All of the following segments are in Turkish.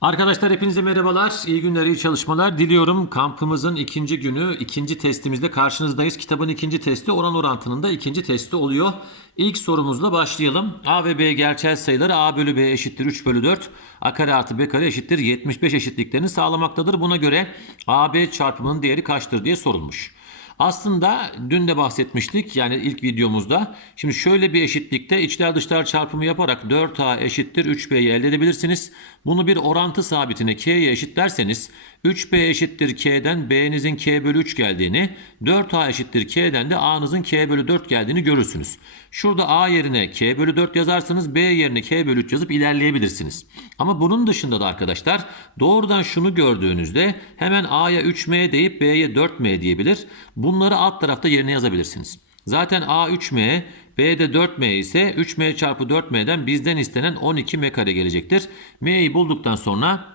Arkadaşlar hepinize merhabalar. İyi günler, iyi çalışmalar diliyorum. Kampımızın ikinci günü, ikinci testimizde karşınızdayız. Kitabın ikinci testi oran orantının da ikinci testi oluyor. İlk sorumuzla başlayalım. A ve B gerçel sayıları A bölü B eşittir 3 bölü 4. A kare artı B kare eşittir 75 eşitliklerini sağlamaktadır. Buna göre AB çarpımının değeri kaçtır diye sorulmuş. Aslında dün de bahsetmiştik yani ilk videomuzda. Şimdi şöyle bir eşitlikte içler dışlar çarpımı yaparak 4a eşittir 3b'yi elde edebilirsiniz. Bunu bir orantı sabitine k'ye eşitlerseniz 3b eşittir k'den b'nizin k bölü 3 geldiğini 4a eşittir k'den de a'nızın k bölü 4 geldiğini görürsünüz. Şurada a yerine k bölü 4 yazarsanız b yerine k bölü 3 yazıp ilerleyebilirsiniz. Ama bunun dışında da arkadaşlar doğrudan şunu gördüğünüzde hemen a'ya 3m deyip b'ye 4m diyebilir. Bunları alt tarafta yerine yazabilirsiniz. Zaten A 3M, B de 4M ise 3M çarpı 4M'den bizden istenen 12M kare gelecektir. M'yi bulduktan sonra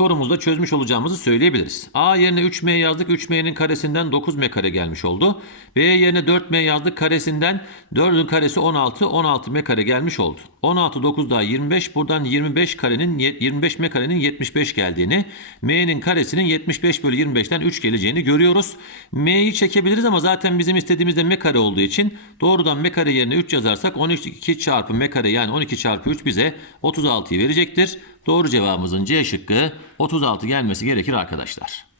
sorumuzda çözmüş olacağımızı söyleyebiliriz. A yerine 3M yazdık. 3M'nin karesinden 9M kare gelmiş oldu. B yerine 4M yazdık. Karesinden 4'ün karesi 16. 16M kare gelmiş oldu. 16 9 daha 25. Buradan 25 karenin 25M karenin 75 geldiğini, M'nin karesinin 75 bölü 25'ten 3 geleceğini görüyoruz. M'yi çekebiliriz ama zaten bizim istediğimiz de M kare olduğu için doğrudan M kare yerine 3 yazarsak 12 çarpı M kare yani 12 çarpı 3 bize 36'yı verecektir. Doğru cevabımızın C şıkkı 36 gelmesi gerekir arkadaşlar.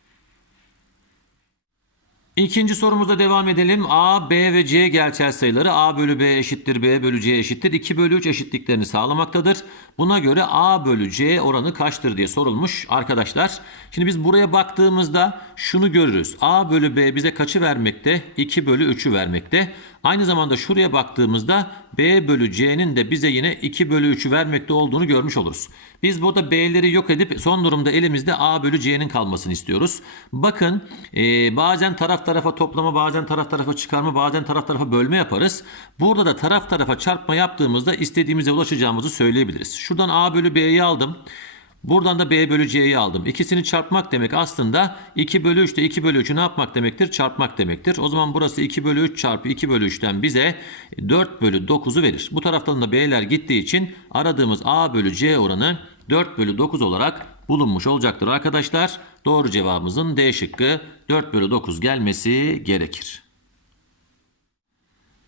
İkinci sorumuza devam edelim. A, B ve C gerçel sayıları A bölü B eşittir B bölü C eşittir 2 bölü 3 eşitliklerini sağlamaktadır. Buna göre A bölü C oranı kaçtır diye sorulmuş arkadaşlar. Şimdi biz buraya baktığımızda şunu görürüz. A bölü B bize kaçı vermekte? 2 bölü 3'ü vermekte. Aynı zamanda şuraya baktığımızda B bölü C'nin de bize yine 2 bölü 3'ü vermekte olduğunu görmüş oluruz. Biz burada B'leri yok edip son durumda elimizde A bölü C'nin kalmasını istiyoruz. Bakın e, bazen taraf tarafa toplama bazen taraf tarafa çıkarma bazen taraf tarafa bölme yaparız. Burada da taraf tarafa çarpma yaptığımızda istediğimize ulaşacağımızı söyleyebiliriz. Şuradan A bölü B'yi aldım. Buradan da B bölü C'yi aldım. İkisini çarpmak demek aslında 2 bölü 3 ile 2 bölü 3'ü ne yapmak demektir? Çarpmak demektir. O zaman burası 2 bölü 3 çarpı 2 bölü 3'ten bize 4 bölü 9'u verir. Bu taraftan da B'ler gittiği için aradığımız A bölü C oranı 4 bölü 9 olarak bulunmuş olacaktır arkadaşlar. Doğru cevabımızın D şıkkı 4 bölü 9 gelmesi gerekir.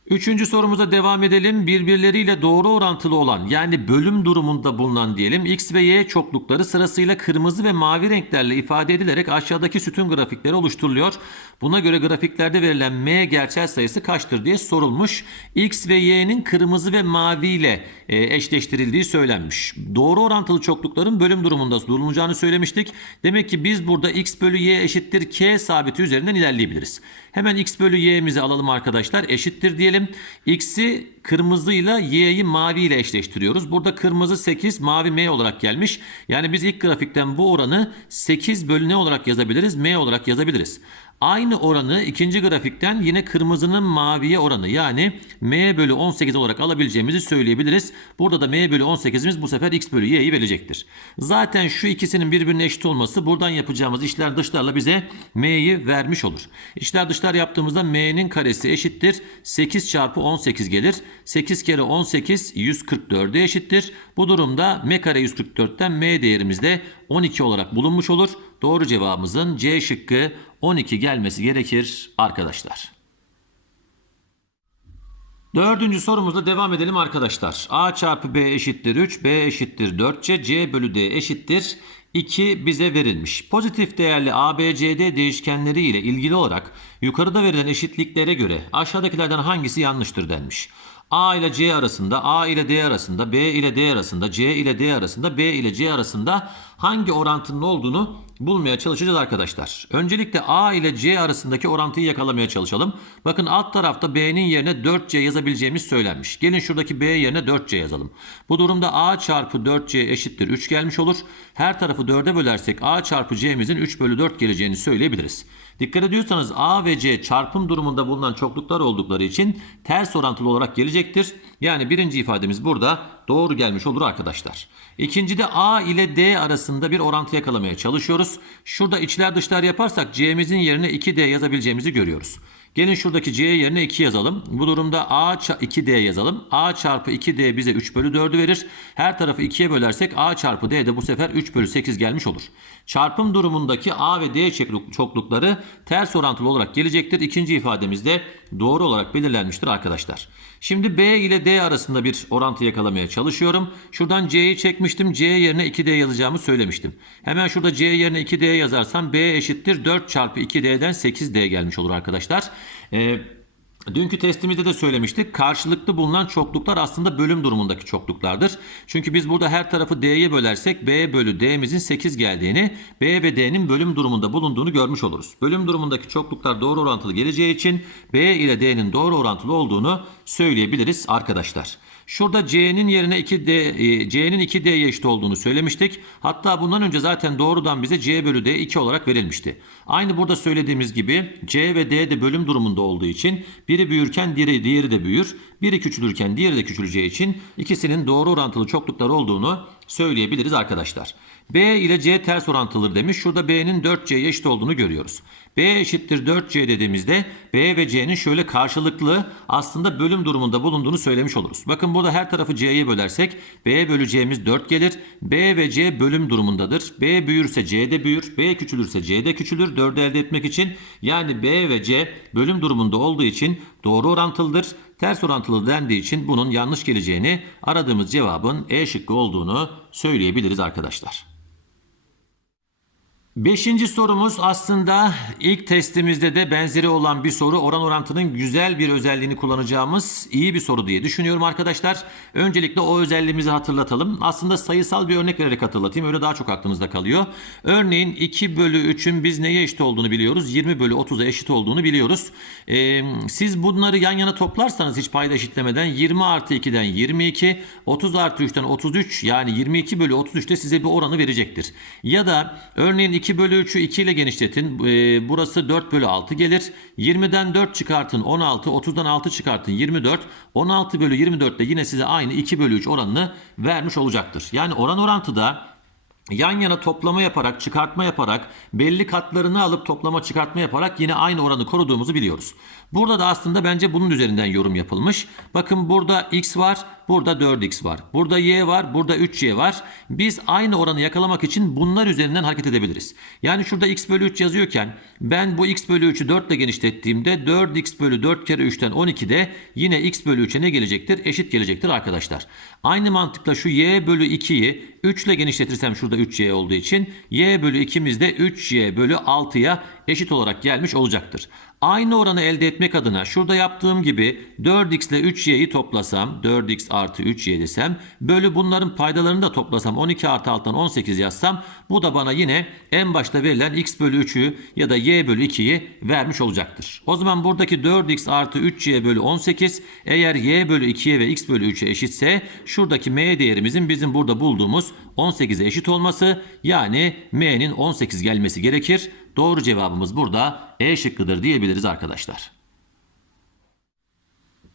Üçüncü sorumuza devam edelim. Birbirleriyle doğru orantılı olan yani bölüm durumunda bulunan diyelim x ve y çoklukları sırasıyla kırmızı ve mavi renklerle ifade edilerek aşağıdaki sütun grafikleri oluşturuluyor. Buna göre grafiklerde verilen m gerçel sayısı kaçtır diye sorulmuş. x ve y'nin kırmızı ve mavi ile e, eşleştirildiği söylenmiş. Doğru orantılı çoklukların bölüm durumunda bulunacağını söylemiştik. Demek ki biz burada x bölü y eşittir k sabiti üzerinden ilerleyebiliriz. Hemen x bölü y'mizi alalım arkadaşlar. Eşittir diyelim. X'i kırmızıyla y'yi mavi ile eşleştiriyoruz. Burada kırmızı 8 mavi m olarak gelmiş. Yani biz ilk grafikten bu oranı 8 bölü ne olarak yazabiliriz? m olarak yazabiliriz. Aynı oranı ikinci grafikten yine kırmızının maviye oranı yani m bölü 18 olarak alabileceğimizi söyleyebiliriz. Burada da m bölü 18'imiz bu sefer x bölü y'yi verecektir. Zaten şu ikisinin birbirine eşit olması buradan yapacağımız işler dışlarla bize m'yi vermiş olur. İşler dışlar yaptığımızda m'nin karesi eşittir 8 çarpı 18 gelir. 8 kere 18 144'e eşittir. Bu durumda m kare 144'ten m değerimiz de 12 olarak bulunmuş olur. Doğru cevabımızın C şıkkı 12 gelmesi gerekir arkadaşlar. Dördüncü sorumuzda devam edelim arkadaşlar. A çarpı B eşittir 3, B eşittir 4C, C bölü D eşittir 2 bize verilmiş. Pozitif değerli ABCD değişkenleri ile ilgili olarak yukarıda verilen eşitliklere göre aşağıdakilerden hangisi yanlıştır denmiş. A ile C arasında, A ile D arasında, B ile D arasında, C ile D arasında, B ile C arasında hangi orantının olduğunu bulmaya çalışacağız arkadaşlar. Öncelikle A ile C arasındaki orantıyı yakalamaya çalışalım. Bakın alt tarafta B'nin yerine 4C yazabileceğimiz söylenmiş. Gelin şuradaki B yerine 4C yazalım. Bu durumda A çarpı 4C eşittir 3 gelmiş olur. Her tarafı 4'e bölersek A çarpı C'mizin 3 bölü 4 geleceğini söyleyebiliriz. Dikkat ediyorsanız A ve C çarpım durumunda bulunan çokluklar oldukları için ters orantılı olarak gelecektir. Yani birinci ifademiz burada doğru gelmiş olur arkadaşlar. İkincide A ile D arasında bir orantı yakalamaya çalışıyoruz. Şurada içler dışlar yaparsak C'mizin yerine 2D yazabileceğimizi görüyoruz. Gelin şuradaki C yerine 2 yazalım. Bu durumda A 2D yazalım. A çarpı 2D bize 3 bölü 4'ü verir. Her tarafı 2'ye bölersek A çarpı D de bu sefer 3 bölü 8 gelmiş olur. Çarpım durumundaki A ve D çokluk- çoklukları ters orantılı olarak gelecektir. İkinci ifademizde doğru olarak belirlenmiştir arkadaşlar. Şimdi B ile D arasında bir orantı yakalamaya çalışıyorum. Şuradan C'yi çekmiştim. C yerine 2D yazacağımı söylemiştim. Hemen şurada C yerine 2D yazarsam B eşittir 4 çarpı 2D'den 8D gelmiş olur arkadaşlar. Ee, Dünkü testimizde de söylemiştik. Karşılıklı bulunan çokluklar aslında bölüm durumundaki çokluklardır. Çünkü biz burada her tarafı D'ye bölersek B bölü D'mizin 8 geldiğini, B ve D'nin bölüm durumunda bulunduğunu görmüş oluruz. Bölüm durumundaki çokluklar doğru orantılı geleceği için B ile D'nin doğru orantılı olduğunu söyleyebiliriz arkadaşlar. Şurada C'nin yerine 2D, e, C'nin 2D'ye eşit olduğunu söylemiştik. Hatta bundan önce zaten doğrudan bize C bölü D 2 olarak verilmişti. Aynı burada söylediğimiz gibi C ve D de bölüm durumunda olduğu için biri büyürken diğeri, diğeri de büyür. Biri küçülürken diğeri de küçüleceği için ikisinin doğru orantılı çokluklar olduğunu söyleyebiliriz arkadaşlar. B ile C ters orantılıdır demiş. Şurada B'nin 4C'ye eşit olduğunu görüyoruz. B eşittir 4C dediğimizde B ve C'nin şöyle karşılıklı aslında bölüm durumunda bulunduğunu söylemiş oluruz. Bakın burada her tarafı C'ye bölersek B bölü C'miz 4 gelir. B ve C bölüm durumundadır. B büyürse C de büyür. B küçülürse C de küçülür. 4'ü elde etmek için yani B ve C bölüm durumunda olduğu için doğru orantılıdır. Ters orantılı dendiği için bunun yanlış geleceğini aradığımız cevabın E şıkkı olduğunu söyleyebiliriz arkadaşlar. Beşinci sorumuz aslında ilk testimizde de benzeri olan bir soru. Oran orantının güzel bir özelliğini kullanacağımız iyi bir soru diye düşünüyorum arkadaşlar. Öncelikle o özelliğimizi hatırlatalım. Aslında sayısal bir örnek vererek hatırlatayım. Öyle daha çok aklınızda kalıyor. Örneğin 2 bölü 3'ün biz neye eşit olduğunu biliyoruz. 20 bölü 30'a eşit olduğunu biliyoruz. Ee, siz bunları yan yana toplarsanız hiç payda eşitlemeden 20 artı 2'den 22, 30 artı 3'ten 33 yani 22 bölü 33'te size bir oranı verecektir. Ya da örneğin 2 bölü 3'ü 2 ile genişletin. Ee, burası 4 bölü 6 gelir. 20'den 4 çıkartın 16. 30'dan 6 çıkartın 24. 16 bölü 24 de yine size aynı 2 bölü 3 oranını vermiş olacaktır. Yani oran orantıda yan yana toplama yaparak, çıkartma yaparak, belli katlarını alıp toplama çıkartma yaparak yine aynı oranı koruduğumuzu biliyoruz. Burada da aslında bence bunun üzerinden yorum yapılmış. Bakın burada x var, burada 4x var. Burada y var, burada 3y var. Biz aynı oranı yakalamak için bunlar üzerinden hareket edebiliriz. Yani şurada x bölü 3 yazıyorken ben bu x bölü 3'ü 4 ile genişlettiğimde 4x bölü 4 kere 3'ten 12'de yine x bölü 3'e ne gelecektir? Eşit gelecektir arkadaşlar. Aynı mantıkla şu y bölü 2'yi 3 ile genişletirsem şurada 3y olduğu için y bölü 2'miz de 3y bölü 6'ya eşit olarak gelmiş olacaktır. Aynı oranı elde etmek adına şurada yaptığım gibi 4x ile 3y'yi toplasam 4x artı 3y desem bölü bunların paydalarını da toplasam 12 artı 6'dan 18 yazsam bu da bana yine en başta verilen x bölü 3'ü ya da y bölü 2'yi vermiş olacaktır. O zaman buradaki 4x artı 3y bölü 18 eğer y bölü 2'ye ve x bölü 3'e eşitse şuradaki m değerimizin bizim burada bulduğumuz 18'e eşit olması yani m'nin 18 gelmesi gerekir. Doğru cevabımız burada E şıkkıdır diyebiliriz arkadaşlar.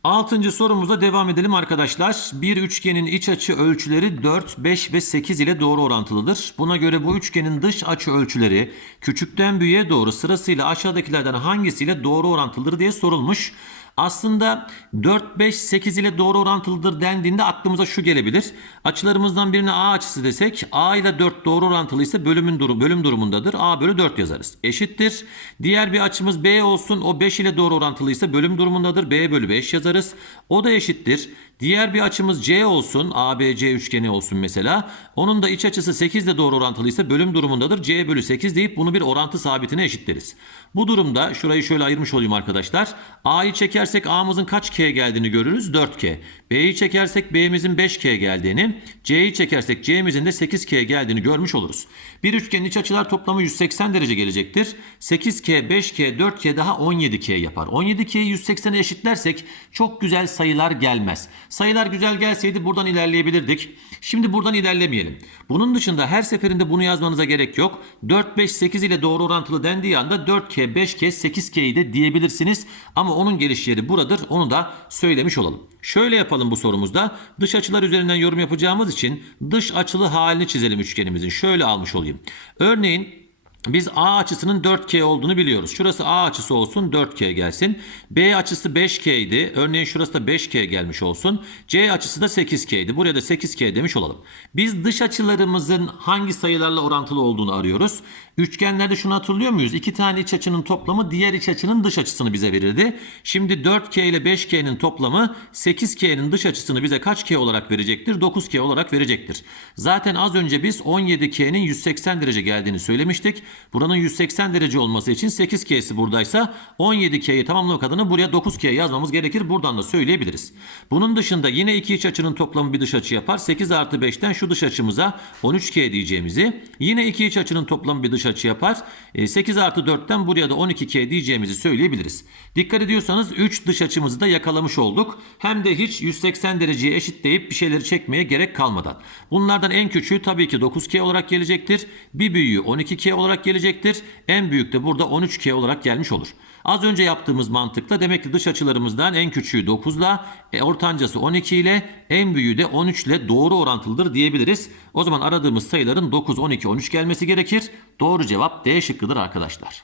Altıncı sorumuza devam edelim arkadaşlar. Bir üçgenin iç açı ölçüleri 4, 5 ve 8 ile doğru orantılıdır. Buna göre bu üçgenin dış açı ölçüleri küçükten büyüğe doğru sırasıyla aşağıdakilerden hangisiyle doğru orantılıdır diye sorulmuş. Aslında 4, 5, 8 ile doğru orantılıdır dendiğinde aklımıza şu gelebilir. Açılarımızdan birine A açısı desek A ile 4 doğru orantılıysa bölümün duru, bölüm durumundadır. A bölü 4 yazarız. Eşittir. Diğer bir açımız B olsun. O 5 ile doğru orantılıysa bölüm durumundadır. B bölü 5 yazarız. O da eşittir. Diğer bir açımız C olsun. ABC üçgeni olsun mesela. Onun da iç açısı 8 ile doğru orantılıysa bölüm durumundadır. C bölü 8 deyip bunu bir orantı sabitine eşitleriz. Bu durumda şurayı şöyle ayırmış olayım arkadaşlar. A'yı çekersek A'mızın kaç K geldiğini görürüz. 4K. B'yi çekersek B'mizin 5K geldiğini, C'yi çekersek C'mizin de 8K geldiğini görmüş oluruz. Bir üçgenin iç açılar toplamı 180 derece gelecektir. 8K, 5K, 4K daha 17K yapar. 17K'yi 180'e eşitlersek çok güzel sayılar gelmez. Sayılar güzel gelseydi buradan ilerleyebilirdik. Şimdi buradan ilerlemeyelim. Bunun dışında her seferinde bunu yazmanıza gerek yok. 4, 5, 8 ile doğru orantılı dendiği anda 4K, 5K, 8K'yi de diyebilirsiniz. Ama onun geliş yeri buradır. Onu da söylemiş olalım. Şöyle yapalım bu sorumuzda. Dış açılar üzerinden yorum yapacağımız için dış açılı halini çizelim üçgenimizin. Şöyle almış olayım. Örneğin Biz A açısının 4K olduğunu biliyoruz. Şurası A açısı olsun 4K gelsin. B açısı 5K idi. Örneğin şurası da 5K gelmiş olsun. C açısı da 8K idi. Buraya da 8K demiş olalım. Biz dış açılarımızın hangi sayılarla orantılı olduğunu arıyoruz. Üçgenlerde şunu hatırlıyor muyuz? İki tane iç açının toplamı diğer iç açının dış açısını bize verirdi. Şimdi 4K ile 5K'nin toplamı 8K'nin dış açısını bize kaç K olarak verecektir? 9K olarak verecektir. Zaten az önce biz 17K'nin 180 derece geldiğini söylemiştik. Buranın 180 derece olması için 8K'si buradaysa 17K'yi tamamlamak adına buraya 9K yazmamız gerekir. Buradan da söyleyebiliriz. Bunun dışında yine iki iç açının toplamı bir dış açı yapar. 8 artı 5'ten şu dış açımıza 13K diyeceğimizi. Yine iki iç açının toplamı bir dış açı yapar. E, 8 artı 4'ten buraya da 12K diyeceğimizi söyleyebiliriz. Dikkat ediyorsanız 3 dış açımızı da yakalamış olduk. Hem de hiç 180 dereceye eşitleyip bir şeyleri çekmeye gerek kalmadan. Bunlardan en küçüğü tabii ki 9K olarak gelecektir. Bir büyüğü 12K olarak gelecektir. En büyük de burada 13K olarak gelmiş olur. Az önce yaptığımız mantıkla demek ki dış açılarımızdan en küçüğü 9 ile e, ortancası 12 ile en büyüğü de 13 ile doğru orantılıdır diyebiliriz. O zaman aradığımız sayıların 9, 12, 13 gelmesi gerekir. Doğru cevap D şıkkıdır arkadaşlar.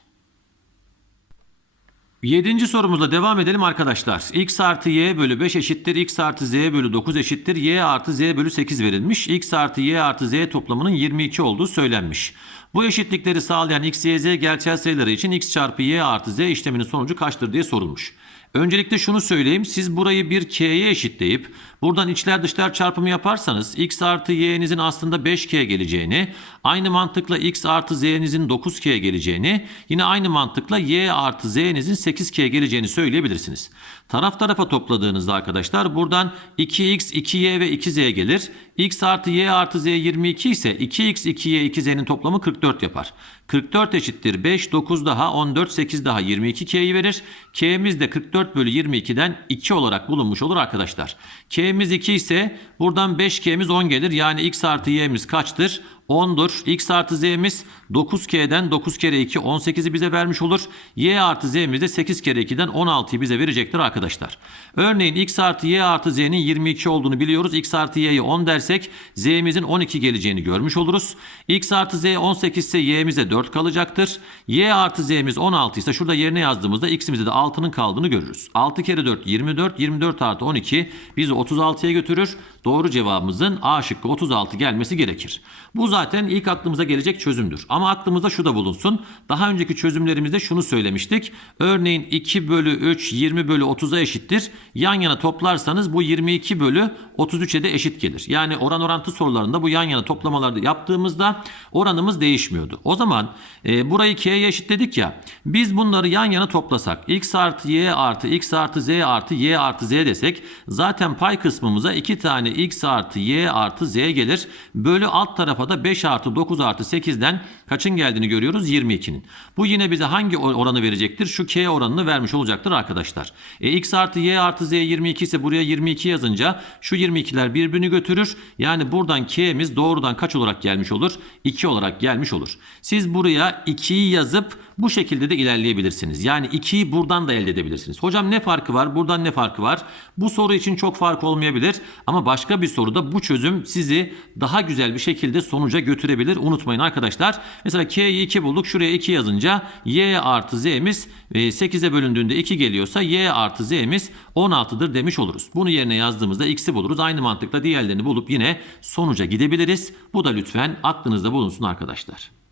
Yedinci sorumuzla devam edelim arkadaşlar. x artı y bölü 5 eşittir. x artı z bölü 9 eşittir. y artı z bölü 8 verilmiş. x artı y artı z toplamının 22 olduğu söylenmiş. Bu eşitlikleri sağlayan x, y, z gerçel sayıları için x çarpı y artı z işleminin sonucu kaçtır diye sorulmuş. Öncelikle şunu söyleyeyim. Siz burayı bir k'ye eşitleyip buradan içler dışlar çarpımı yaparsanız x artı y'nizin aslında 5k geleceğini, aynı mantıkla x artı z'nizin 9k geleceğini, yine aynı mantıkla y artı z'nizin 8k geleceğini söyleyebilirsiniz. Taraf tarafa topladığınızda arkadaşlar buradan 2x, 2y ve 2z gelir. x artı y artı z 22 ise 2x, 2y, 2z'nin toplamı 44 yapar. 44 eşittir 5, 9 daha 14, 8 daha 22k'yi verir. K'miz de 44 bölü 22'den 2 olarak bulunmuş olur arkadaşlar. K'miz 2 ise buradan 5k'miz 10 gelir. Yani x artı y'miz kaçtır? 10'dur. X artı z'miz 9k'den 9 kere 2 18'i bize vermiş olur. Y artı z'miz de 8 kere 2'den 16'yı bize verecektir arkadaşlar. Örneğin x artı y artı z'nin 22 olduğunu biliyoruz. x artı y'ye 10 dersek z'mizin 12 geleceğini görmüş oluruz. x artı z 18 ise y'mize 4 kalacaktır. y artı z'miz 16 ise şurada yerine yazdığımızda x'imizde de 6'nın kaldığını görürüz. 6 kere 4 24 24 artı 12 bizi 36'ya götürür. Doğru cevabımızın A şıkkı 36 gelmesi gerekir. Bu zaten ilk aklımıza gelecek çözümdür. Ama aklımızda şu da bulunsun. Daha önceki çözümlerimizde şunu söylemiştik. Örneğin 2 bölü 3 20 bölü 30'a eşittir. Yan yana toplarsanız bu 22 bölü 33'e de eşit gelir. Yani oran orantı sorularında bu yan yana toplamalarda yaptığımızda oranımız değişmiyordu. O zaman e, burayı k'ye eşitledik ya. Biz bunları yan yana toplasak x artı y artı x artı z artı y artı z desek zaten pay kısmımıza 2 tane x artı y artı z gelir. Bölü alt tarafa da 5 artı 9 artı 8'den kaçın geldiğini görüyoruz? 22'nin. Bu yine bize hangi oranı verecektir? Şu k oranını vermiş olacaktır arkadaşlar. E, x artı y artı z 22 ise buraya 22 yazınca şu 22'ler birbirini götürür. Yani buradan k'miz doğrudan kaç olarak gelmiş olur? 2 olarak gelmiş olur. Siz buraya 2'yi yazıp bu şekilde de ilerleyebilirsiniz. Yani 2'yi buradan da elde edebilirsiniz. Hocam ne farkı var? Buradan ne farkı var? Bu soru için çok fark olmayabilir. Ama başka bir soruda bu çözüm sizi daha güzel bir şekilde sonuca götürebilir. Unutmayın arkadaşlar. Mesela K'yi 2 bulduk. Şuraya 2 yazınca Y artı Z'miz 8'e bölündüğünde 2 geliyorsa Y artı Z'miz 16'dır demiş oluruz. Bunu yerine yazdığımızda X'i buluruz. Aynı mantıkla diğerlerini bulup yine sonuca gidebiliriz. Bu da lütfen aklınızda bulunsun arkadaşlar.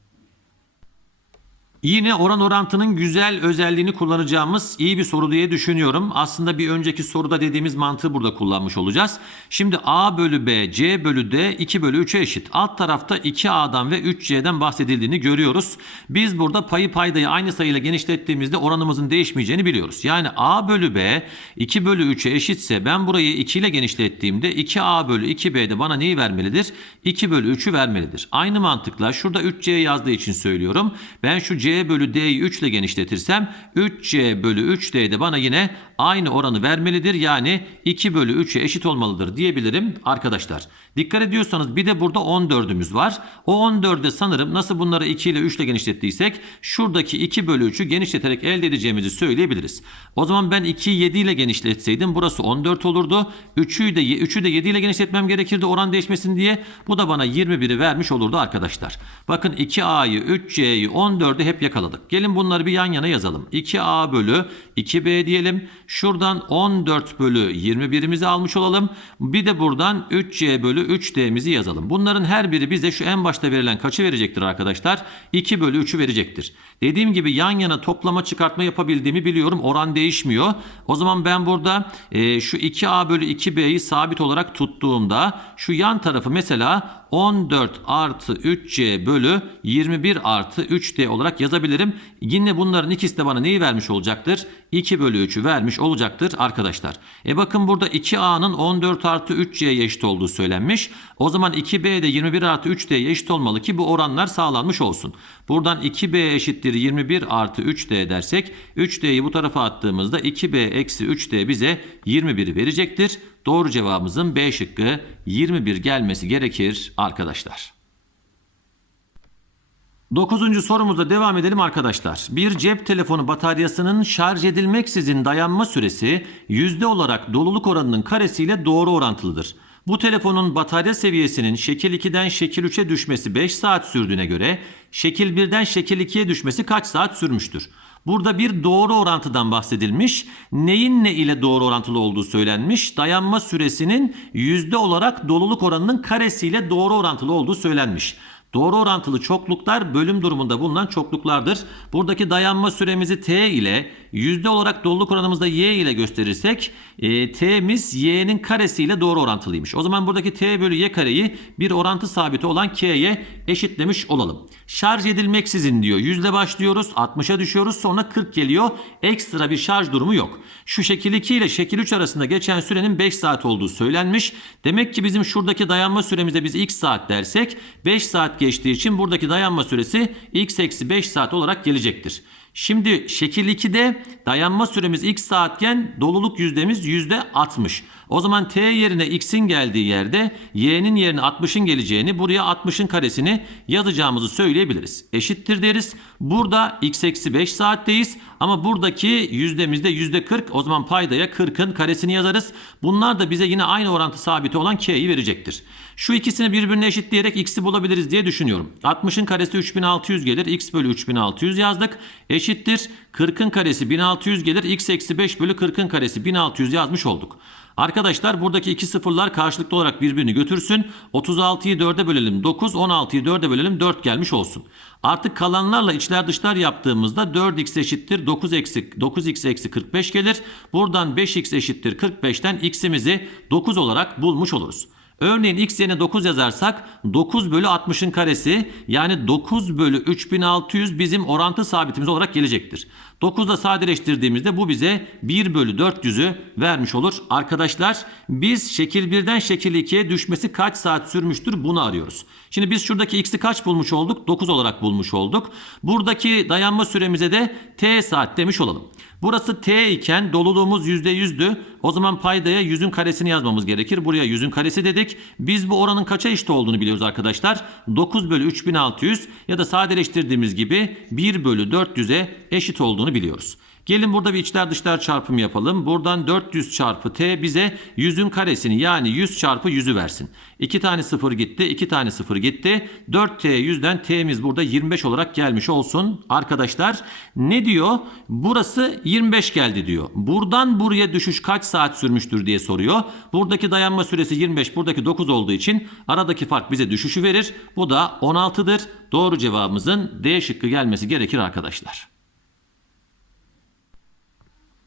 Yine oran orantının güzel özelliğini kullanacağımız iyi bir soru diye düşünüyorum. Aslında bir önceki soruda dediğimiz mantığı burada kullanmış olacağız. Şimdi A bölü B, C bölü D 2 bölü 3'e eşit. Alt tarafta 2A'dan ve 3C'den bahsedildiğini görüyoruz. Biz burada payı paydayı aynı sayıyla genişlettiğimizde oranımızın değişmeyeceğini biliyoruz. Yani A bölü B 2 bölü 3'e eşitse ben burayı 2 ile genişlettiğimde 2A bölü 2B de bana neyi vermelidir? 2 bölü 3'ü vermelidir. Aynı mantıkla şurada 3C yazdığı için söylüyorum. Ben şu C bölü D'yi 3 ile genişletirsem 3C bölü 3D de bana yine aynı oranı vermelidir. Yani 2 bölü 3'e eşit olmalıdır diyebilirim arkadaşlar. Dikkat ediyorsanız bir de burada 14'ümüz var. O 14'e sanırım nasıl bunları 2 ile 3 ile genişlettiysek şuradaki 2 bölü 3'ü genişleterek elde edeceğimizi söyleyebiliriz. O zaman ben 2'yi 7 ile genişletseydim burası 14 olurdu. 3'ü de 3'ü de 7 ile genişletmem gerekirdi oran değişmesin diye. Bu da bana 21'i vermiş olurdu arkadaşlar. Bakın 2A'yı, 3C'yi, 14'ü hep yakaladık. Gelin bunları bir yan yana yazalım. 2A bölü 2B diyelim. Şuradan 14 bölü 21'imizi almış olalım. Bir de buradan 3C bölü 3D'mizi yazalım. Bunların her biri bize şu en başta verilen kaçı verecektir arkadaşlar? 2 bölü 3'ü verecektir. Dediğim gibi yan yana toplama çıkartma yapabildiğimi biliyorum. Oran değişmiyor. O zaman ben burada e, şu 2A bölü 2B'yi sabit olarak tuttuğumda şu yan tarafı mesela 14 artı 3C bölü 21 artı 3D olarak yazabilirim. Yine bunların ikisi de bana neyi vermiş olacaktır? 2 bölü 3'ü vermiş olacaktır arkadaşlar. E bakın burada 2A'nın 14 artı 3C'ye eşit olduğu söylenmiş. O zaman 2B de 21 artı 3D'ye eşit olmalı ki bu oranlar sağlanmış olsun. Buradan 2B eşittir 21 artı 3D dersek 3D'yi bu tarafa attığımızda 2B eksi 3D bize 21'i verecektir. Doğru cevabımızın B şıkkı 21 gelmesi gerekir arkadaşlar. Dokuzuncu sorumuzda devam edelim arkadaşlar. Bir cep telefonu bataryasının şarj edilmeksizin dayanma süresi yüzde olarak doluluk oranının karesiyle doğru orantılıdır. Bu telefonun batarya seviyesinin şekil 2'den şekil 3'e düşmesi 5 saat sürdüğüne göre şekil 1'den şekil 2'ye düşmesi kaç saat sürmüştür? Burada bir doğru orantıdan bahsedilmiş. Neyin ne ile doğru orantılı olduğu söylenmiş. Dayanma süresinin yüzde olarak doluluk oranının karesiyle doğru orantılı olduğu söylenmiş. Doğru orantılı çokluklar bölüm durumunda bulunan çokluklardır. Buradaki dayanma süremizi t ile yüzde olarak doluluk oranımızda y ile gösterirsek e, t'miz y'nin karesiyle doğru orantılıymış. O zaman buradaki t bölü y kareyi bir orantı sabiti olan k'ye eşitlemiş olalım. Şarj edilmeksizin diyor. Yüzde başlıyoruz 60'a düşüyoruz sonra 40 geliyor. Ekstra bir şarj durumu yok. Şu şekil 2 ile şekil 3 arasında geçen sürenin 5 saat olduğu söylenmiş. Demek ki bizim şuradaki dayanma süremize biz x saat dersek 5 saat geçtiği için buradaki dayanma süresi x eksi 5 saat olarak gelecektir. Şimdi şekil 2'de dayanma süremiz x saatken doluluk yüzdemiz yüzde 60. O zaman t yerine x'in geldiği yerde y'nin yerine 60'ın geleceğini buraya 60'ın karesini yazacağımızı söyleyebiliriz. Eşittir deriz. Burada x eksi 5 saatteyiz ama buradaki yüzdemizde yüzde 40 o zaman paydaya 40'ın karesini yazarız. Bunlar da bize yine aynı orantı sabiti olan k'yi verecektir. Şu ikisini birbirine eşitleyerek x'i bulabiliriz diye düşünüyorum. 60'ın karesi 3600 gelir. x bölü 3600 yazdık. Eşittir. 40'ın karesi 1600 gelir. x eksi 5 bölü 40'ın karesi 1600 yazmış olduk. Arkadaşlar buradaki iki sıfırlar karşılıklı olarak birbirini götürsün. 36'yı 4'e bölelim 9, 16'yı 4'e bölelim 4 gelmiş olsun. Artık kalanlarla içler dışlar yaptığımızda 4x eşittir 9 eksi 9x eksi 45 gelir. Buradan 5x eşittir 45'ten x'imizi 9 olarak bulmuş oluruz. Örneğin x yerine 9 yazarsak 9 bölü 60'ın karesi yani 9 bölü 3600 bizim orantı sabitimiz olarak gelecektir. 9'da sadeleştirdiğimizde bu bize 1 bölü 400'ü vermiş olur. Arkadaşlar biz şekil 1'den şekil 2'ye düşmesi kaç saat sürmüştür bunu arıyoruz. Şimdi biz şuradaki x'i kaç bulmuş olduk? 9 olarak bulmuş olduk. Buradaki dayanma süremize de t saat demiş olalım. Burası t iken doluluğumuz %100'dü. O zaman paydaya 100'ün karesini yazmamız gerekir. Buraya 100'ün karesi dedik. Biz bu oranın kaça eşit olduğunu biliyoruz arkadaşlar. 9 bölü 3600 ya da sadeleştirdiğimiz gibi 1 bölü 400'e eşit olduğunu biliyoruz. Gelin burada bir içler dışlar çarpımı yapalım. Buradan 400 çarpı t bize 100'ün karesini yani 100 çarpı 100'ü versin. 2 tane 0 gitti, 2 tane 0 gitti. 4t 100'den t'miz burada 25 olarak gelmiş olsun. Arkadaşlar ne diyor? Burası 25 geldi diyor. Buradan buraya düşüş kaç saat sürmüştür diye soruyor. Buradaki dayanma süresi 25, buradaki 9 olduğu için aradaki fark bize düşüşü verir. Bu da 16'dır. Doğru cevabımızın D şıkkı gelmesi gerekir arkadaşlar.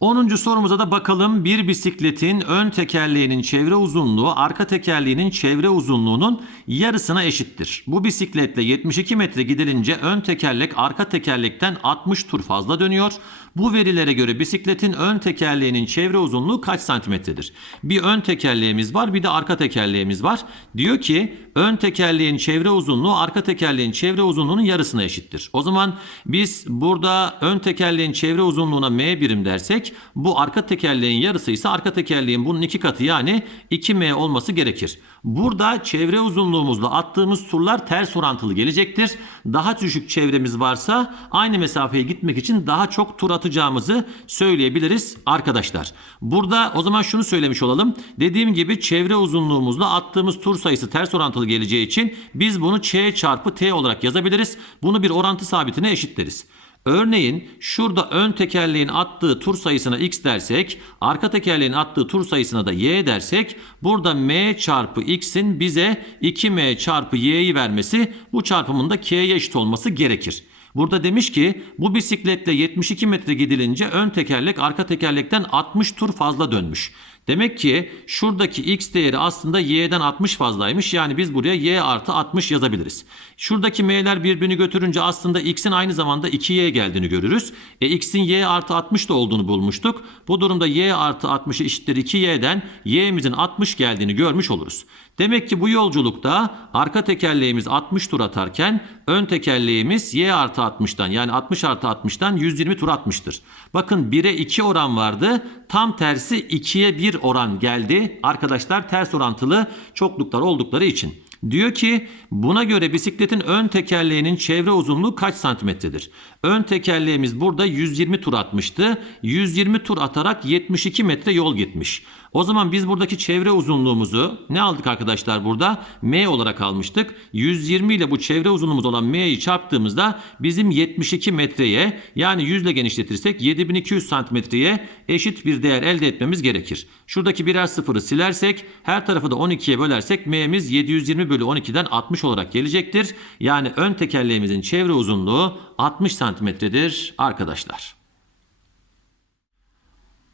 10. sorumuza da bakalım. Bir bisikletin ön tekerleğinin çevre uzunluğu arka tekerleğinin çevre uzunluğunun yarısına eşittir. Bu bisikletle 72 metre gidilince ön tekerlek arka tekerlekten 60 tur fazla dönüyor. Bu verilere göre bisikletin ön tekerleğinin çevre uzunluğu kaç santimetredir? Bir ön tekerleğimiz var bir de arka tekerleğimiz var. Diyor ki ön tekerleğin çevre uzunluğu arka tekerleğin çevre uzunluğunun yarısına eşittir. O zaman biz burada ön tekerleğin çevre uzunluğuna m birim dersek Bu arka tekerleğin yarısı ise arka tekerleğin bunun iki katı yani 2m olması gerekir. Burada çevre uzunluğumuzla attığımız turlar ters orantılı gelecektir. Daha düşük çevremiz varsa aynı mesafeye gitmek için daha çok tur atacağımızı söyleyebiliriz arkadaşlar. Burada o zaman şunu söylemiş olalım. Dediğim gibi çevre uzunluğumuzla attığımız tur sayısı ters orantılı geleceği için biz bunu ç çarpı t olarak yazabiliriz. Bunu bir orantı sabitine eşitleriz. Örneğin şurada ön tekerleğin attığı tur sayısına x dersek, arka tekerleğin attığı tur sayısına da y dersek, burada m çarpı x'in bize 2m çarpı y'yi vermesi, bu çarpımın da k'ye eşit olması gerekir. Burada demiş ki bu bisikletle 72 metre gidilince ön tekerlek arka tekerlekten 60 tur fazla dönmüş. Demek ki şuradaki x değeri aslında y'den 60 fazlaymış. Yani biz buraya y artı 60 yazabiliriz. Şuradaki m'ler birbirini götürünce aslında x'in aynı zamanda 2y geldiğini görürüz. E x'in y artı 60 da olduğunu bulmuştuk. Bu durumda y artı 60 eşittir 2y'den y'mizin 60 geldiğini görmüş oluruz. Demek ki bu yolculukta arka tekerleğimiz 60 tur atarken ön tekerleğimiz y artı 60'tan yani 60 artı 60'tan 120 tur atmıştır. Bakın 1'e 2 oran vardı. Tam tersi 2'ye 1 oran geldi. Arkadaşlar ters orantılı çokluklar oldukları için. Diyor ki buna göre bisikletin ön tekerleğinin çevre uzunluğu kaç santimetredir? Ön tekerleğimiz burada 120 tur atmıştı. 120 tur atarak 72 metre yol gitmiş. O zaman biz buradaki çevre uzunluğumuzu ne aldık arkadaşlar burada? M olarak almıştık. 120 ile bu çevre uzunluğumuz olan M'yi çarptığımızda bizim 72 metreye yani 100 ile genişletirsek 7200 santimetreye eşit bir değer elde etmemiz gerekir. Şuradaki birer sıfırı silersek her tarafı da 12'ye bölersek M'miz 720 bölü 12'den 60 olarak gelecektir. Yani ön tekerleğimizin çevre uzunluğu 60 santimetredir arkadaşlar.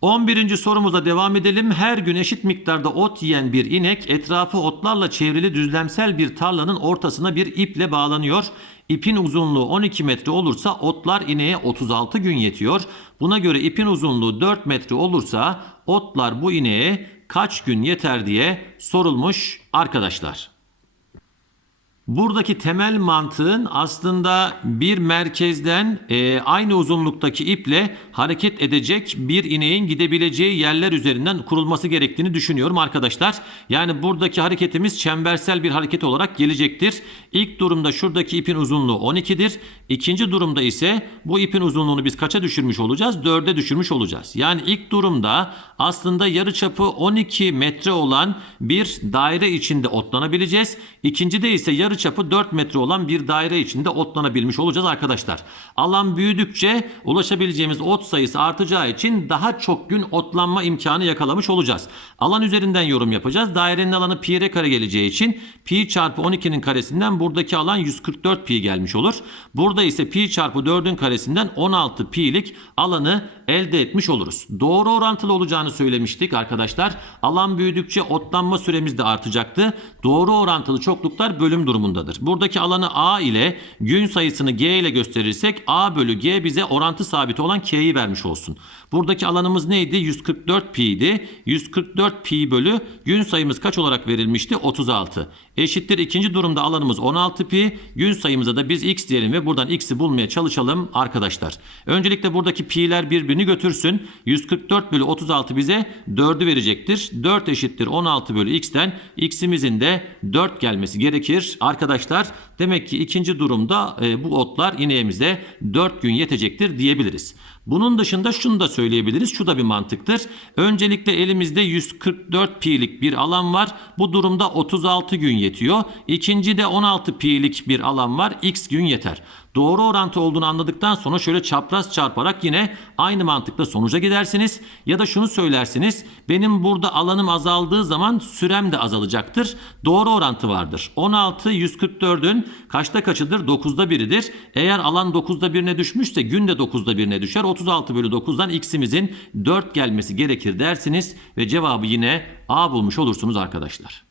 11. sorumuza devam edelim. Her gün eşit miktarda ot yiyen bir inek etrafı otlarla çevrili düzlemsel bir tarlanın ortasına bir iple bağlanıyor. İpin uzunluğu 12 metre olursa otlar ineğe 36 gün yetiyor. Buna göre ipin uzunluğu 4 metre olursa otlar bu ineğe kaç gün yeter diye sorulmuş arkadaşlar. Buradaki temel mantığın aslında bir merkezden e, aynı uzunluktaki iple hareket edecek bir ineğin gidebileceği yerler üzerinden kurulması gerektiğini düşünüyorum arkadaşlar. Yani buradaki hareketimiz çembersel bir hareket olarak gelecektir. İlk durumda şuradaki ipin uzunluğu 12'dir. İkinci durumda ise bu ipin uzunluğunu biz kaça düşürmüş olacağız? 4'e düşürmüş olacağız. Yani ilk durumda aslında yarıçapı 12 metre olan bir daire içinde otlanabileceğiz. İkincide ise yarı çapı 4 metre olan bir daire içinde otlanabilmiş olacağız arkadaşlar. Alan büyüdükçe ulaşabileceğimiz ot sayısı artacağı için daha çok gün otlanma imkanı yakalamış olacağız. Alan üzerinden yorum yapacağız. Dairenin alanı pi r kare geleceği için pi çarpı 12'nin karesinden buradaki alan 144 pi gelmiş olur. Burada ise pi çarpı 4'ün karesinden 16 pi'lik alanı elde etmiş oluruz. Doğru orantılı olacağını söylemiştik arkadaşlar. Alan büyüdükçe otlanma süremiz de artacaktı. Doğru orantılı çokluklar bölüm durumundadır. Buradaki alanı A ile gün sayısını G ile gösterirsek A bölü G bize orantı sabiti olan K'yi vermiş olsun. Buradaki alanımız neydi? 144 pi idi. 144 pi bölü gün sayımız kaç olarak verilmişti? 36. Eşittir ikinci durumda alanımız 16 pi. Gün sayımıza da biz x diyelim ve buradan x'i bulmaya çalışalım arkadaşlar. Öncelikle buradaki pi'ler birbirini götürsün. 144 bölü 36 bize 4'ü verecektir. 4 eşittir 16 bölü x'ten x'imizin de 4 gelmesi gerekir. Arkadaşlar demek ki ikinci durumda e, bu otlar ineğimize 4 gün yetecektir diyebiliriz. Bunun dışında şunu da söyleyebiliriz. Şu da bir mantıktır. Öncelikle elimizde 144 pi'lik bir alan var. Bu durumda 36 gün yetiyor. İkinci de 16 pi'lik bir alan var. X gün yeter. Doğru orantı olduğunu anladıktan sonra şöyle çapraz çarparak yine aynı mantıkla sonuca gidersiniz. Ya da şunu söylersiniz. Benim burada alanım azaldığı zaman sürem de azalacaktır. Doğru orantı vardır. 16 144'ün kaçta kaçıdır? 9'da biridir. Eğer alan 9'da birine düşmüşse gün de 9'da birine düşer. 36 bölü 9'dan x'imizin 4 gelmesi gerekir dersiniz. Ve cevabı yine A bulmuş olursunuz arkadaşlar.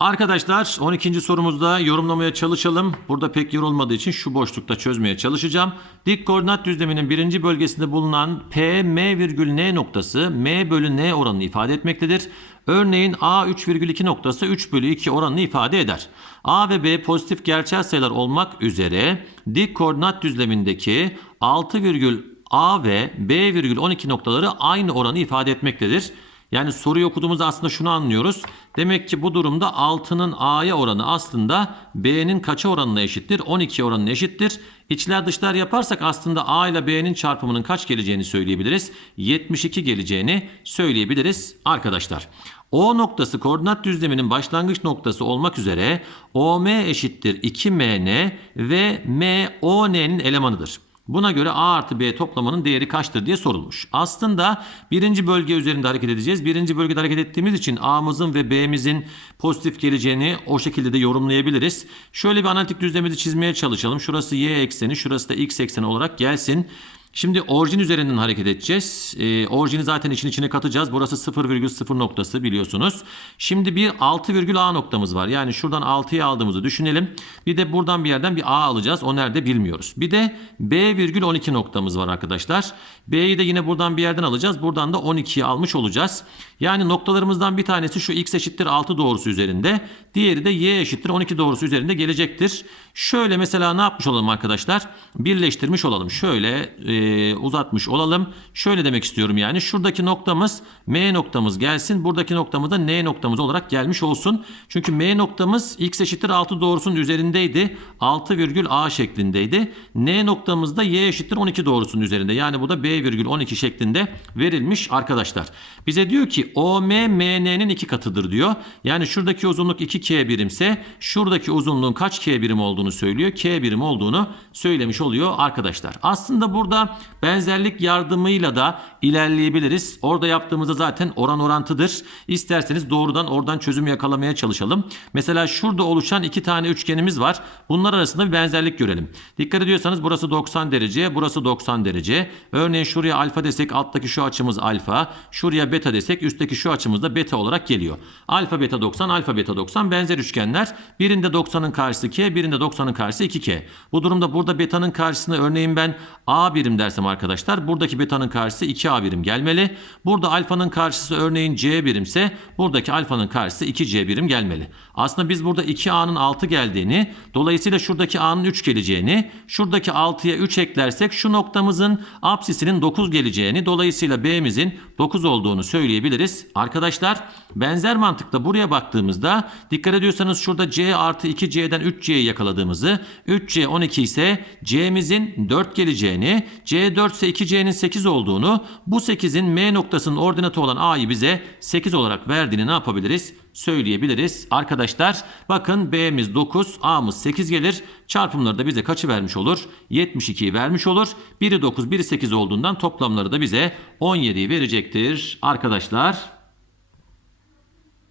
Arkadaşlar 12. sorumuzda yorumlamaya çalışalım. Burada pek yorulmadığı için şu boşlukta çözmeye çalışacağım. Dik koordinat düzleminin birinci bölgesinde bulunan P, M virgül N noktası M bölü N oranını ifade etmektedir. Örneğin A 3,2 noktası 3 bölü 2 oranını ifade eder. A ve B pozitif gerçel sayılar olmak üzere dik koordinat düzlemindeki 6,6 A ve B virgül 12 noktaları aynı oranı ifade etmektedir. Yani soruyu okuduğumuzda aslında şunu anlıyoruz. Demek ki bu durumda 6'nın A'ya oranı aslında B'nin kaça oranına eşittir? 12 oranına eşittir. İçler dışlar yaparsak aslında A ile B'nin çarpımının kaç geleceğini söyleyebiliriz. 72 geleceğini söyleyebiliriz arkadaşlar. O noktası koordinat düzleminin başlangıç noktası olmak üzere OM eşittir 2MN ve MON'nin elemanıdır. Buna göre A artı B toplamanın değeri kaçtır diye sorulmuş. Aslında birinci bölge üzerinde hareket edeceğiz. Birinci bölgede hareket ettiğimiz için A'mızın ve B'mizin pozitif geleceğini o şekilde de yorumlayabiliriz. Şöyle bir analitik düzlemimizi çizmeye çalışalım. Şurası Y ekseni, şurası da X ekseni olarak gelsin. Şimdi orijin üzerinden hareket edeceğiz. Ee, orijini zaten için içine katacağız. Burası 0,0 noktası biliyorsunuz. Şimdi bir 6, A noktamız var. Yani şuradan 6'yı aldığımızı düşünelim. Bir de buradan bir yerden bir A alacağız. O nerede bilmiyoruz. Bir de B,12 noktamız var arkadaşlar. B'yi de yine buradan bir yerden alacağız. Buradan da 12'yi almış olacağız. Yani noktalarımızdan bir tanesi şu x eşittir 6 doğrusu üzerinde. Diğeri de y eşittir 12 doğrusu üzerinde gelecektir. Şöyle mesela ne yapmış olalım arkadaşlar? Birleştirmiş olalım. Şöyle e, uzatmış olalım. Şöyle demek istiyorum yani. Şuradaki noktamız M noktamız gelsin. Buradaki noktamız da N noktamız olarak gelmiş olsun. Çünkü M noktamız x eşittir 6 doğrusunun üzerindeydi. 6 virgül A şeklindeydi. N noktamız da y eşittir 12 doğrusunun üzerinde. Yani bu da B virgül 12 şeklinde verilmiş arkadaşlar. Bize diyor ki OM MN'nin iki katıdır diyor. Yani şuradaki uzunluk 2K birimse şuradaki uzunluğun kaç K birim olduğunu söylüyor. K birim olduğunu söylemiş oluyor arkadaşlar. Aslında burada benzerlik yardımıyla da ilerleyebiliriz. Orada yaptığımızda zaten oran orantıdır. İsterseniz doğrudan oradan çözüm yakalamaya çalışalım. Mesela şurada oluşan iki tane üçgenimiz var. Bunlar arasında bir benzerlik görelim. Dikkat ediyorsanız burası 90 derece, burası 90 derece. Örneğin şuraya alfa desek alttaki şu açımız alfa. Şuraya beta desek üstteki şu açımız da beta olarak geliyor. Alfa beta 90, alfa beta 90 benzer üçgenler. Birinde 90'ın karşısı k, birinde 90'ın karşısı 2k. Bu durumda burada beta'nın karşısına örneğin ben a birim dersem arkadaşlar buradaki beta'nın karşısı 2a birim gelmeli. Burada alfanın karşısı örneğin c birimse buradaki alfanın karşısı 2c birim gelmeli. Aslında biz burada 2a'nın 6 geldiğini dolayısıyla şuradaki a'nın 3 geleceğini şuradaki 6'ya 3 eklersek şu noktamızın apsisinin 9 geleceğini dolayısıyla b'mizin 9 olduğunu söyleyebiliriz. Arkadaşlar benzer mantıkla buraya baktığımızda dikkat ediyorsanız şurada c artı 2c'den 3c'yi yakaladığımızı 3c 12 ise c'mizin 4 geleceğini c 4 ise 2c'nin 8 olduğunu bu 8'in m noktasının ordinatı olan a'yı bize 8 olarak verdiğini ne yapabiliriz? Söyleyebiliriz. Arkadaşlar bakın B'miz 9, A'mız 8 gelir. Çarpımları da bize kaçı vermiş olur? 72'yi vermiş olur. Biri 9, biri 8 olduğundan toplamları da bize 17'yi verecektir. Arkadaşlar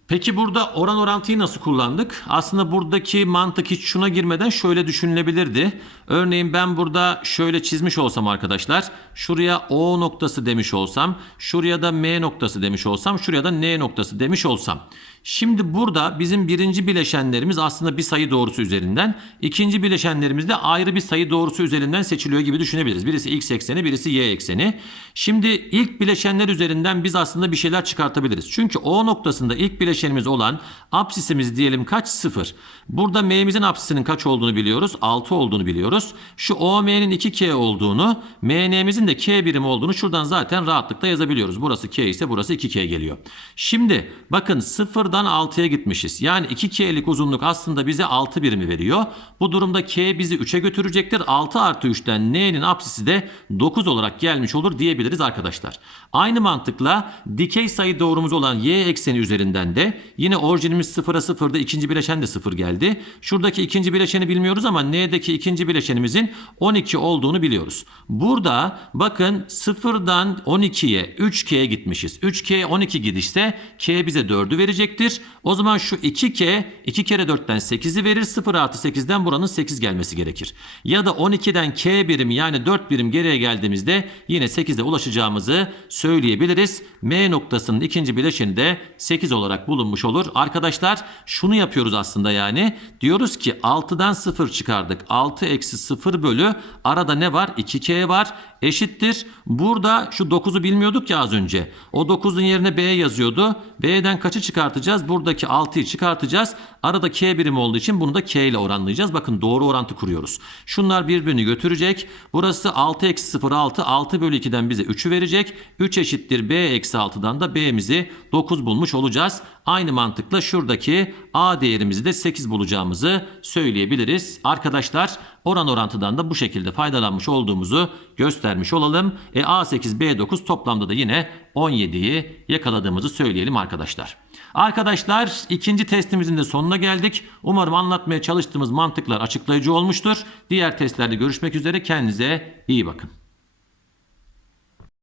Peki burada oran orantıyı nasıl kullandık? Aslında buradaki mantık hiç şuna girmeden şöyle düşünülebilirdi. Örneğin ben burada şöyle çizmiş olsam arkadaşlar. Şuraya O noktası demiş olsam. Şuraya da M noktası demiş olsam. Şuraya da N noktası demiş olsam. Şimdi burada bizim birinci bileşenlerimiz aslında bir sayı doğrusu üzerinden. ikinci bileşenlerimiz de ayrı bir sayı doğrusu üzerinden seçiliyor gibi düşünebiliriz. Birisi x ekseni birisi y ekseni. Şimdi ilk bileşenler üzerinden biz aslında bir şeyler çıkartabiliriz. Çünkü O noktasında ilk bileşenimiz olan apsisimiz diyelim kaç? 0. Burada m'mizin apsisinin kaç olduğunu biliyoruz. 6 olduğunu biliyoruz. Şu OM'nin 2k olduğunu, MN'mizin de k birim olduğunu şuradan zaten rahatlıkla yazabiliyoruz. Burası k ise burası 2k geliyor. Şimdi bakın 0'dan 6'ya gitmişiz. Yani 2k'lik uzunluk aslında bize 6 birimi veriyor. Bu durumda k bizi 3'e götürecektir. 6 artı 3'ten n'nin apsisi de 9 olarak gelmiş olur diyebiliriz arkadaşlar. Aynı mantıkla dikey sayı doğrumuz olan y ekseni üzerinden de yine orijinimiz 0'a 0'da ikinci bileşen de 0 geldi. Şuradaki ikinci bileşeni bilmiyoruz ama n'deki ikinci bileşenimizin 12 olduğunu biliyoruz. Burada bakın 0'dan 12'ye 3k'ye gitmişiz. 3k'ye 12 gidişse k bize 4'ü verecektir. O zaman şu 2k 2 kere 4'ten 8'i verir. 0 artı 8'den buranın 8 gelmesi gerekir. Ya da 12'den k birim yani 4 birim geriye geldiğimizde yine 8'e ulaşacağımızı söyleyebiliriz. M noktasının ikinci bileşeni de 8 olarak bulunmuş olur. Arkadaşlar şunu yapıyoruz aslında yani. Diyoruz ki 6'dan 0 çıkardık. 6 eksi 0 bölü arada ne var? 2k var eşittir. Burada şu 9'u bilmiyorduk ya az önce. O 9'un yerine b yazıyordu. B'den kaçı çıkartacağız? Yapacağız? Buradaki 6'yı çıkartacağız. Arada k birim olduğu için bunu da k ile oranlayacağız. Bakın doğru orantı kuruyoruz. Şunlar birbirini götürecek. Burası 6 eksi 0 6. 6 bölü 2'den bize 3'ü verecek. 3 eşittir b eksi 6'dan da b'mizi 9 bulmuş olacağız. Aynı mantıkla şuradaki a değerimizi de 8 bulacağımızı söyleyebiliriz. Arkadaşlar oran orantıdan da bu şekilde faydalanmış olduğumuzu göstermiş olalım. E A8 B9 toplamda da yine 17'yi yakaladığımızı söyleyelim arkadaşlar. Arkadaşlar ikinci testimizin de sonuna geldik. Umarım anlatmaya çalıştığımız mantıklar açıklayıcı olmuştur. Diğer testlerde görüşmek üzere. Kendinize iyi bakın.